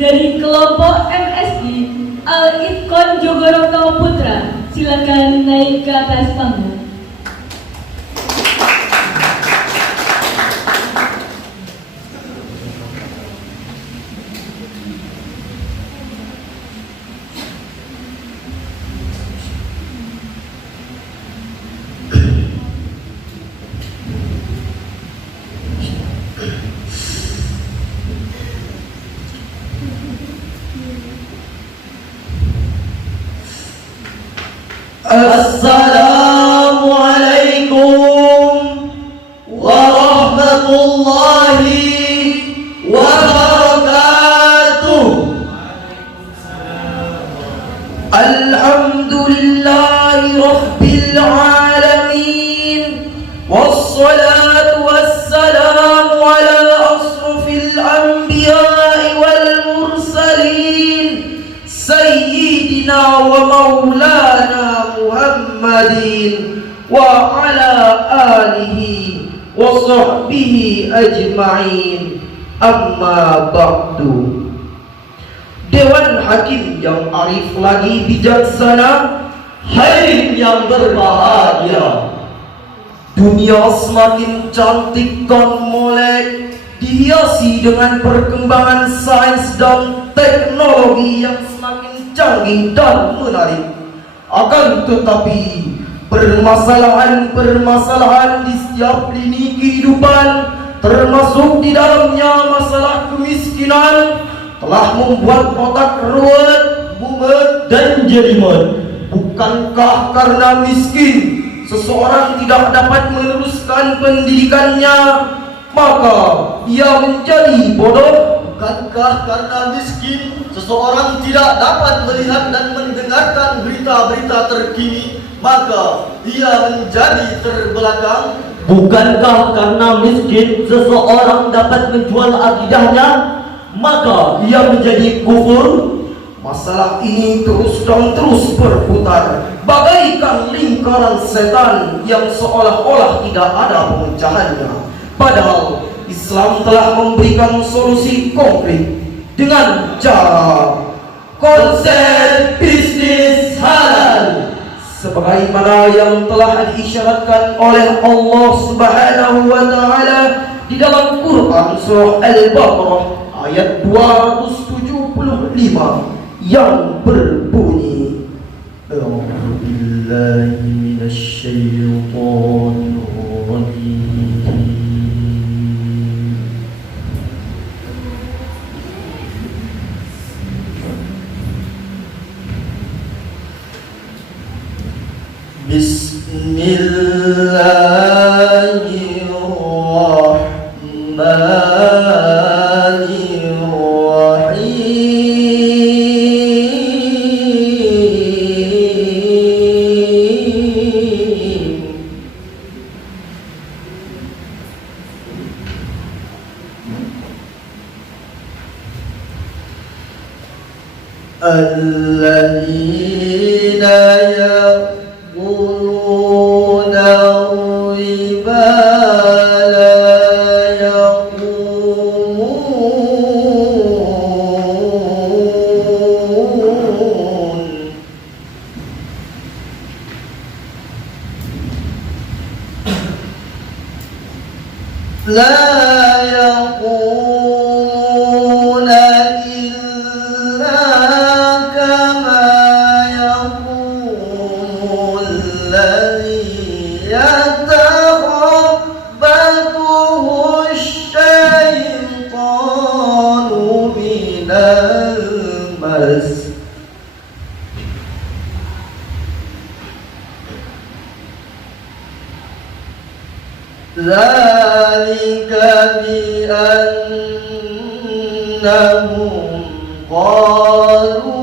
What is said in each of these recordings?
dari kelompok MSI Al-Itqon Jogoroto Putra. Silakan naik ke atas panggung. Assalamualaikum warahmatullahi wabarakatuh. Alhamdulillahi rabbil alamin, wassalatu wassalamu ala asrafil anbiya'i wal mursalin, sayyidina wa maulana Muhammadin wa ala alihi wa sahbihi ajma'in. Amma ba'du. Dewan Hakim yang arif lagi bijaksana, hadirin yang berbahagia, dunia semakin cantik dan molek, dihiasi dengan perkembangan sains dan teknologi yang semakin canggih dan menarik. Akan tetapi permasalahan-permasalahan di setiap lini kehidupan, termasuk di dalamnya masalah kemiskinan, telah membuat otak ruwet, mumet dan jelimet. Bukankah karena miskin seseorang tidak dapat meneruskan pendidikannya, maka ia menjadi bodoh? Bukankah karena miskin seseorang tidak dapat melihat dan mendengarkan berita-berita terkini, maka ia menjadi terbelakang? Bukankah karena miskin seseorang dapat menjual akidahnya, maka ia menjadi kufur? Masalah ini terus dan terus berputar bagaikan lingkaran setan yang seolah-olah tidak ada pemecahannya. Padahal Islam telah memberikan solusi konkret dengan cara konsep bisnis halal, sebagaimana yang telah diisyaratkan oleh Allah Subhanahu wa taala di dalam Quran surah Al-Baqarah ayat 275 yang berbunyi, A'udzu billahi minasy syaithanir rajim. Bismillahirrahmanirrahim. Alladzina yaquluna riba la yaqumun. La yaqumuna illa kama yaqumul ladzi yatakhabbathu asy-syaitanu minal mas. Dzalika bi annahum qalu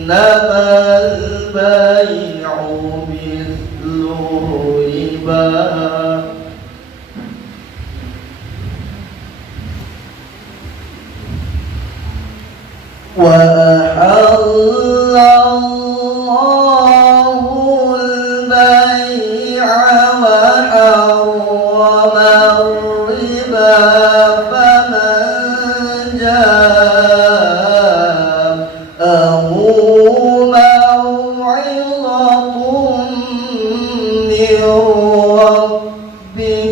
innamal bay'u mithlu riba wa ahallallahu al-bay'a wa harrama من ربه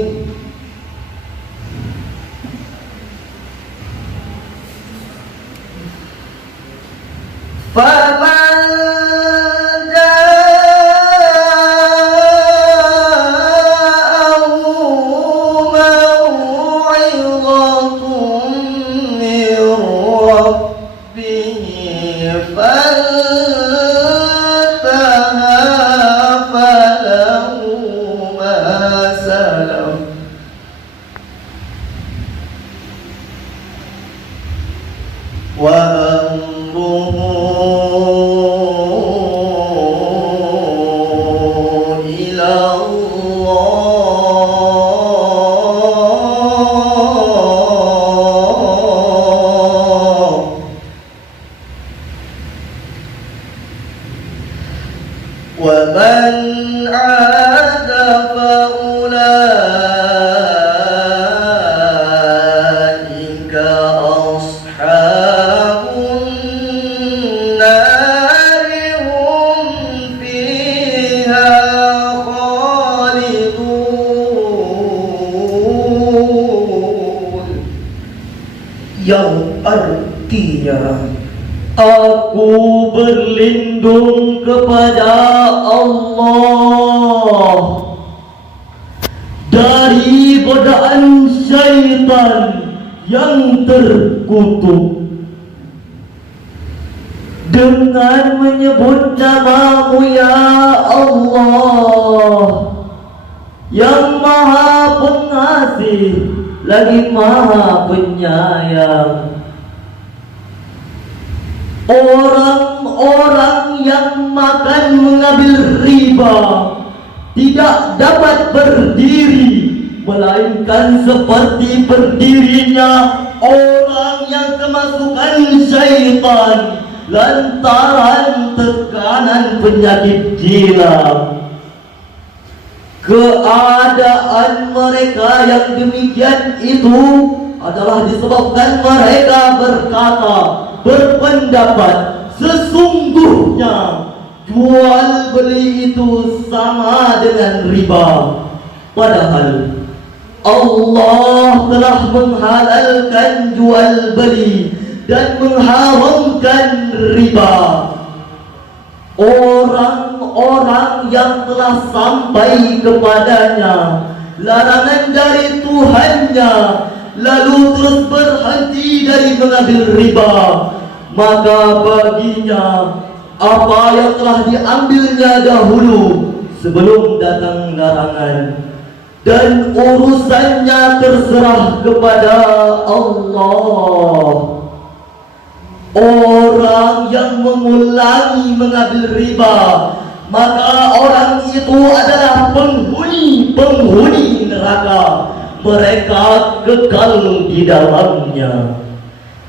فمن جاءه موعظة من ربه فانتهى فله ما سلف وأمره إلى الله ومن عاد فأولئك أصحاب النار هم فيها خالدون yang artinya aku berlindung kepada Allah dari godaan syaitan yang terkutuk dengan menyebut namamu ya Allah yang maha pengasih lagi maha penyayang. Orang-orang yang makan mengambil riba tidak dapat berdiri, melainkan seperti berdirinya orang yang kemasukan syaitan lantaran tekanan penyakit gila. Keadaan mereka yang demikian itu adalah disebabkan mereka berpendapat sesungguhnya jual beli itu sama dengan riba. Padahal Allah telah menghalalkan jual beli dan mengharamkan riba. Orang-orang yang telah sampai kepadanya larangan dari Tuhannya lalu terus berhenti dari mengambil riba, maka baginya apa yang telah diambilnya dahulu sebelum datang larangan, dan urusannya terserah kepada Allah. Orang yang mengulangi mengambil riba, maka orang itu adalah penghuni neraka. Mereka kekal di dalamnya.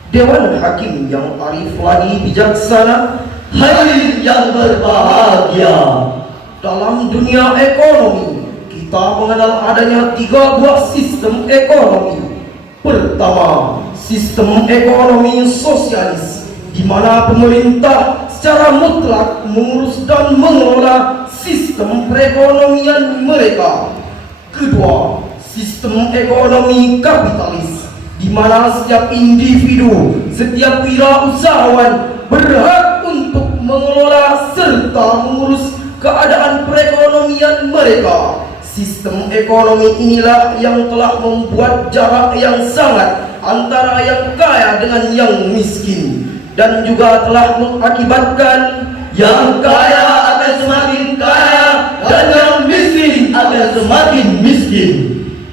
Dewan Hakim yang arif lagi bijaksana, Hai yang berbahagia, dalam dunia ekonomi kita mengenal adanya 3 buah sistem ekonomi. Pertama, sistem ekonomi sosialis, di mana pemerintah secara mutlak mengurus dan mengelola sistem perekonomian mereka. Kedua, sistem ekonomi kapitalis, di mana setiap individu, setiap wirausahawan berhak untuk mengelola serta mengurus keadaan perekonomian mereka. Sistem ekonomi inilah yang telah membuat jarak yang sangat antara yang kaya dengan yang miskin, dan juga telah mengakibatkan yang kaya akan semakin kaya dan yang miskin akan semakin miskin.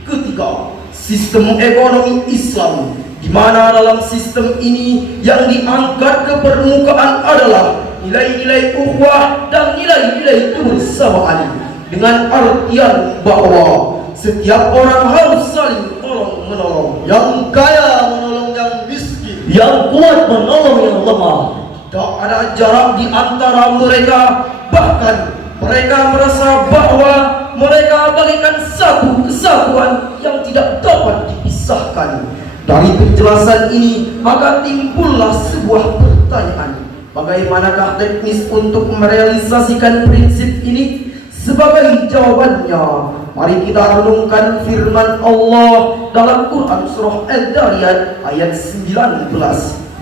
Ketiga, sistem ekonomi Islam, di mana dalam sistem ini yang diangkat ke permukaan adalah nilai-nilai ukhuwah dan nilai-nilai kebersamaan, dengan artian bahwa setiap orang harus saling tolong-menolong, Yang kaya menolong yang miskin, yang kuat menolong yang lemah. tidak ada jarak di antara mereka. Bahkan mereka merasa bahwa mereka bagaikan satu kesatuan yang tidak dapat dipisahkan. Dari penjelasan ini maka timbullah sebuah pertanyaan, Bagaimanakah teknis untuk merealisasikan prinsip ini? Sebagai jawabannya, mari kita renungkan firman Allah dalam Quran Surah Al-Dariyat ayat 19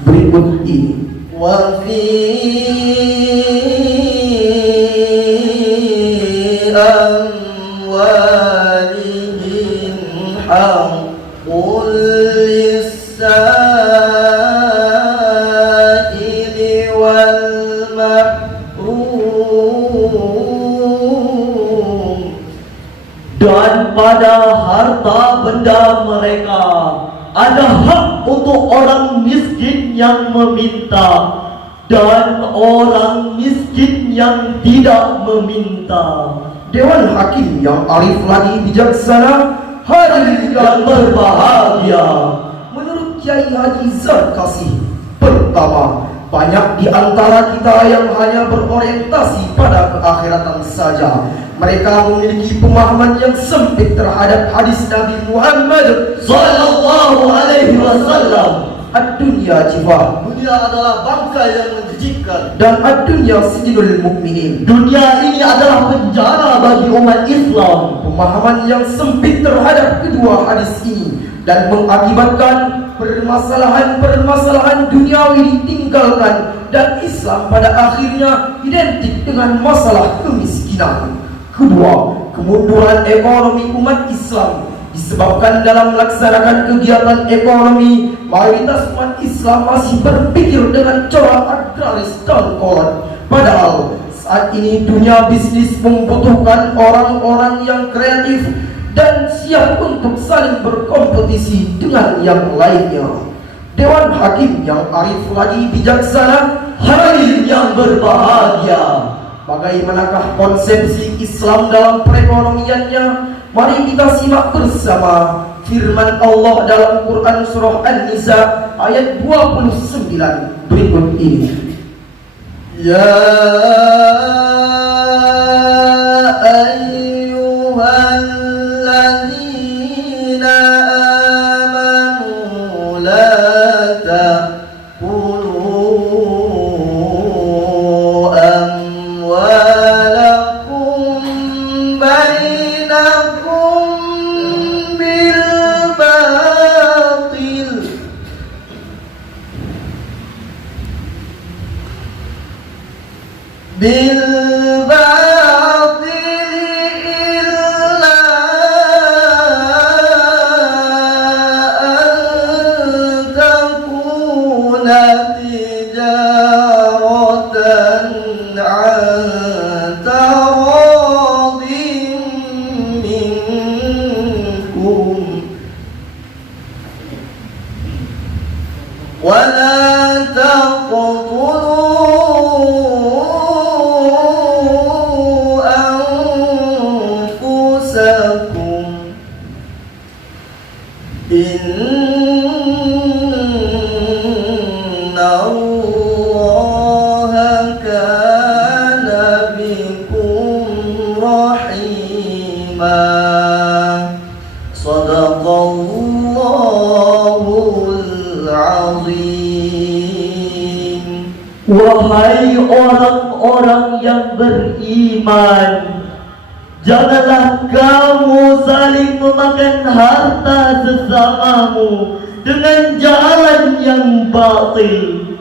berikut ini. Wa fi amwalihim haqqul lis-sa'ili wal mahrum. Dan pada harta benda mereka ada hak untuk orang miskin yang meminta dan orang miskin yang tidak meminta. Dewan Hakim yang arif lagi bijaksana, Hadirin yang berbahagia, menurut Kiai Haji Zarkasih, pertama, banyak di antara kita yang hanya berorientasi pada keakhiratan saja. Mereka memiliki pemahaman yang sempit terhadap hadis Nabi Muhammad sallallahu alaihi wasallam. Ad-dunya jifah, Dunia adalah bangkai yang menjijikkan, dan ad-dunya sijnul mukminin. dunia ini adalah penjara bagi umat Islam. Pemahaman yang sempit terhadap kedua hadis ini dan mengakibatkan permasalahan duniawi ditinggalkan dan Islam pada akhirnya identik dengan masalah kemiskinan. Kedua, kemunduran ekonomi umat Islam disebabkan dalam melaksanakan kegiatan ekonomi, mayoritas umat Islam masih berpikir dengan cara agraris dan kolot. Padahal saat ini dunia bisnis membutuhkan orang-orang yang kreatif dan siap untuk saling berkompetisi dengan yang lainnya. Dewan Hakim yang arif lagi bijaksana, Hadirin yang berbahagia, bagaimanakah konsepsi Islam dalam perekonomiannya? Mari kita simak bersama firman Allah dalam Quran Surah An-Nisa ayat 29 berikut ini. Ya ayyuhalladzina amanu la ta'kulu amwalakum bainakum bil batil illa an takuna tijaratan an taradin minkum wa la taqtulu Innallaha kana bikum rahima. Sadaqallahul azim. Wahai orang-orang yang beriman, janganlah kamu saling memakan harta sesamamu dengan jalan yang batil,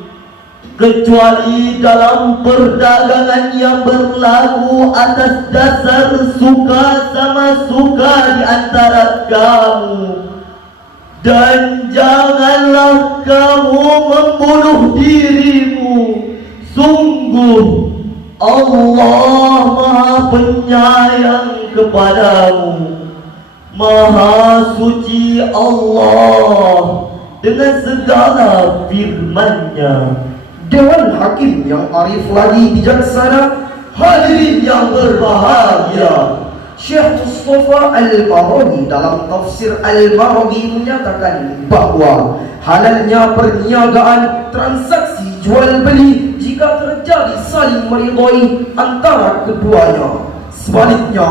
kecuali dalam perdagangan yang berlaku atas dasar suka sama suka di antara kamu. Dan janganlah kamu membunuh dirimu. Sungguh Allah Maha Penyayang kepadamu. Maha suci Allah dengan segala firman-Nya. Dewan Hakim yang arif lagi bijaksana, Hadirin yang berbahagia, Syekh Mustafa Al-Maraghi dalam tafsir Al-Maraghi menyatakan bahwa halalnya perniagaan, transaksi jual beli jika terjadi saling meridhoi antara keduanya. Sebaliknya,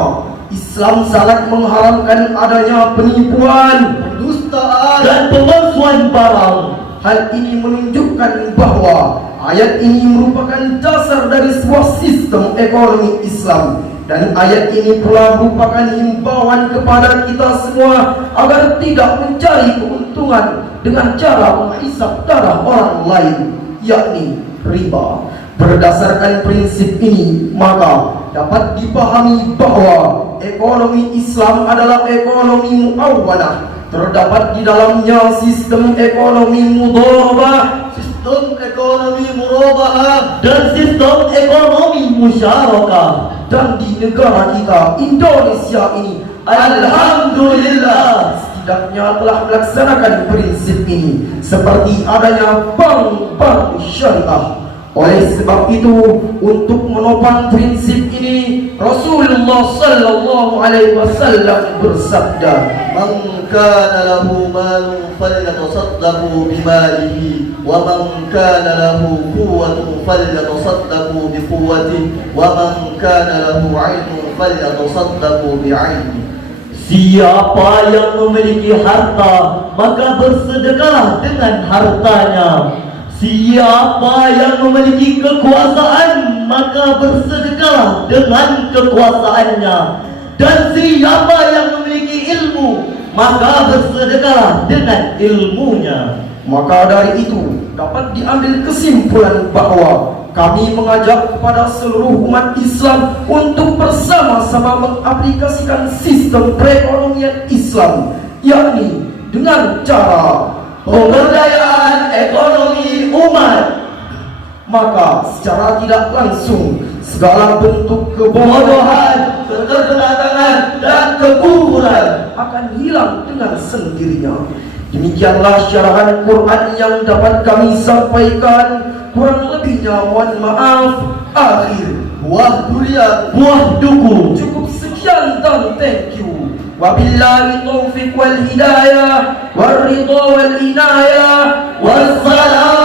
Islam sangat mengharamkan adanya penipuan, pendustaan dan pemalsuan barang. Hal ini menunjukkan bahwa ayat ini merupakan dasar dari sebuah sistem ekonomi Islam. Dan ayat ini pula merupakan himbauan kepada kita semua agar tidak mencari keuntungan dengan cara menghisap darah orang lain, yakni riba. Berdasarkan prinsip ini, maka dapat dipahami bahwa ekonomi Islam adalah ekonomi muawwalah. Terdapat di dalamnya sistem ekonomi mudharabah, sistem ekonomi murabahah, dan sistem ekonomi musyarakah. Dan di negara kita, Indonesia ini, alhamdulillah, setidaknya telah melaksanakan prinsip ini, seperti adanya bank syariah. Oleh sebab itu, untuk menopang prinsip ini, Rasulullah sallallahu alaihi wasallam bersabda, "Man kana lahu malun falyatasaddaqu bimalihi, wa man kana lahu quwwatun falyatasaddaqu biquwwatihi, wa man kana lahu 'ilmun falyatasaddaqu bi'ilmihi." Siapa yang memiliki harta, maka bersedekah dengan hartanya. Siapa yang memiliki kekuasaan, maka bersedekah dengan kekuasaannya. Dan siapa yang memiliki ilmu, maka bersedekah dengan ilmunya. Maka dari itu dapat diambil kesimpulan bahwa kami mengajak kepada seluruh umat Islam untuk bersama-sama mengaplikasikan sistem perekonomian Islam, yakni dengan cara pemberdayaan ekonomi umat. Maka secara tidak langsung segala bentuk Kebodohan, ketergelatangan, dan kekufuran akan hilang dengan sendirinya. Demikianlah syarahan Quran yang dapat kami sampaikan. Kurang lebihnya mohon maaf. Akhir, buah durian, buah duku. cukup sekian dan thank you. Wabillahi taufiq wal hidayah, wal ridha wal inayah. Wassalam.